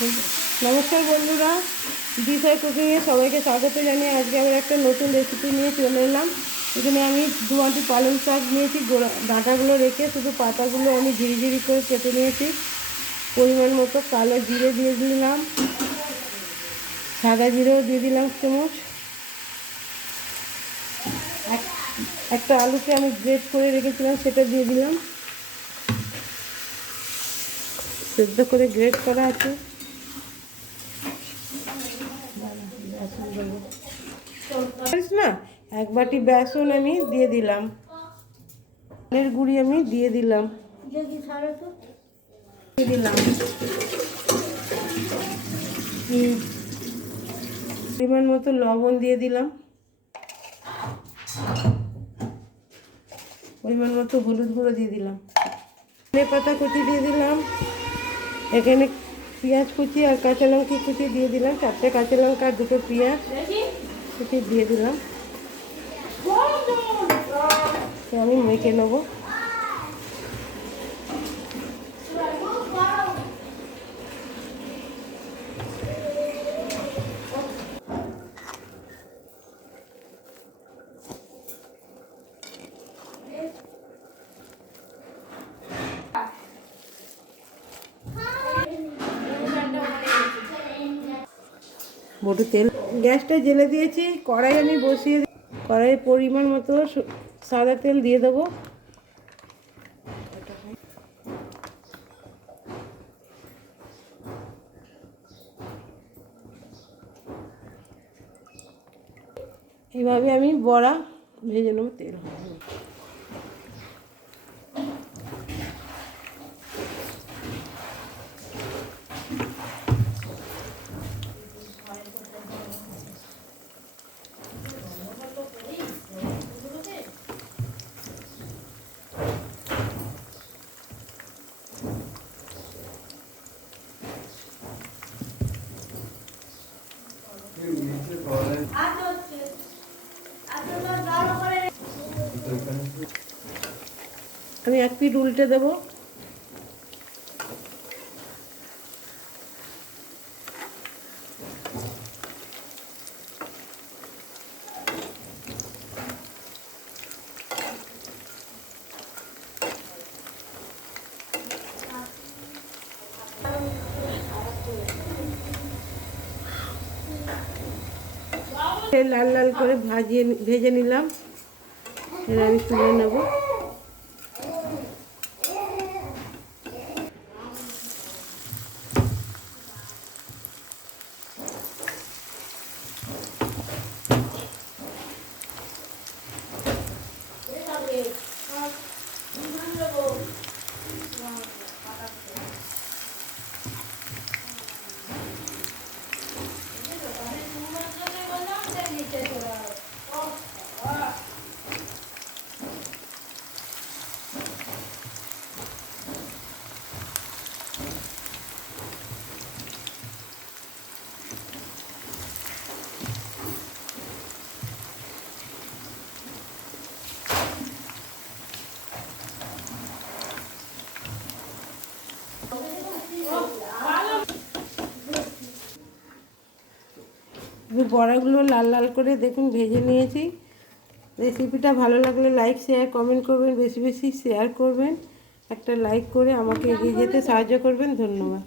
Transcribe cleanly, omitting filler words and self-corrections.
নমস্কার বন্ধুরা, দিশাই কুকিংয়ে সবাইকে স্বাগত জানিয়ে আজকে আবার একটা নতুন রেসিপি নিয়ে চলে এলাম। এখানে আমি 2 আঁটি পালং শাক নিয়েছি, ডাঁটাগুলো রেখে শুধু পাতাগুলো আমি ঝিরিঝিরি করে কেটে নিয়েছি। পরিমাণ মতো কালো জিরে দিয়ে দিলাম, সাদা জিরেও দিয়ে দিলাম চামচ। একটা আলুকে আমি গ্রেট করে রেখেছিলাম, সেটা দিয়ে দিলাম, সেদ্ধ করে গ্রেট করা আছে। না, 1 বাটি বেসন আমি দিয়ে দিলাম, চালের গুঁড়ি আমি দিয়ে দিলাম, পরিমাণ মতো লবণ দিয়ে দিলাম, পরিমাণ মতো হলুদ গুঁড়ো দিয়ে দিলাম, ধনে পাতা কুচি দিয়ে দিলাম, এখানে পেঁয়াজ কুচি আর কাঁচা লঙ্কা কুচি দিয়ে দিলাম, 4টে কাঁচা লঙ্কা আর 2টো পেঁয়াজ কুচি দিয়ে দিলাম। আমি মেখে নেবো। বটু তেল গ্যাসটা জেলে দিয়েছি, কড়াই আমি বসিয়ে কড়াইয়ে পরিমাণ মতো সাদা তেল দিয়ে দেবো। এইভাবে আমি বড়া ভেজে নেবো তেল। আমি 1 পিঠ উল্টে দেবো। লাল লাল করে ভেজে নিলাম, এবার আমি তুলে নেব। বড়াগুলো লাল লাল করে দেখুন ভেজে নিয়েছি। রেসিপিটা ভালো লাগলে লাইক শেয়ার কমেন্ট করবেন, বেশি বেশি শেয়ার করবেন, একটা লাইক করে আমাকে এগিয়ে যেতে সাহায্য করবেন। ধন্যবাদ।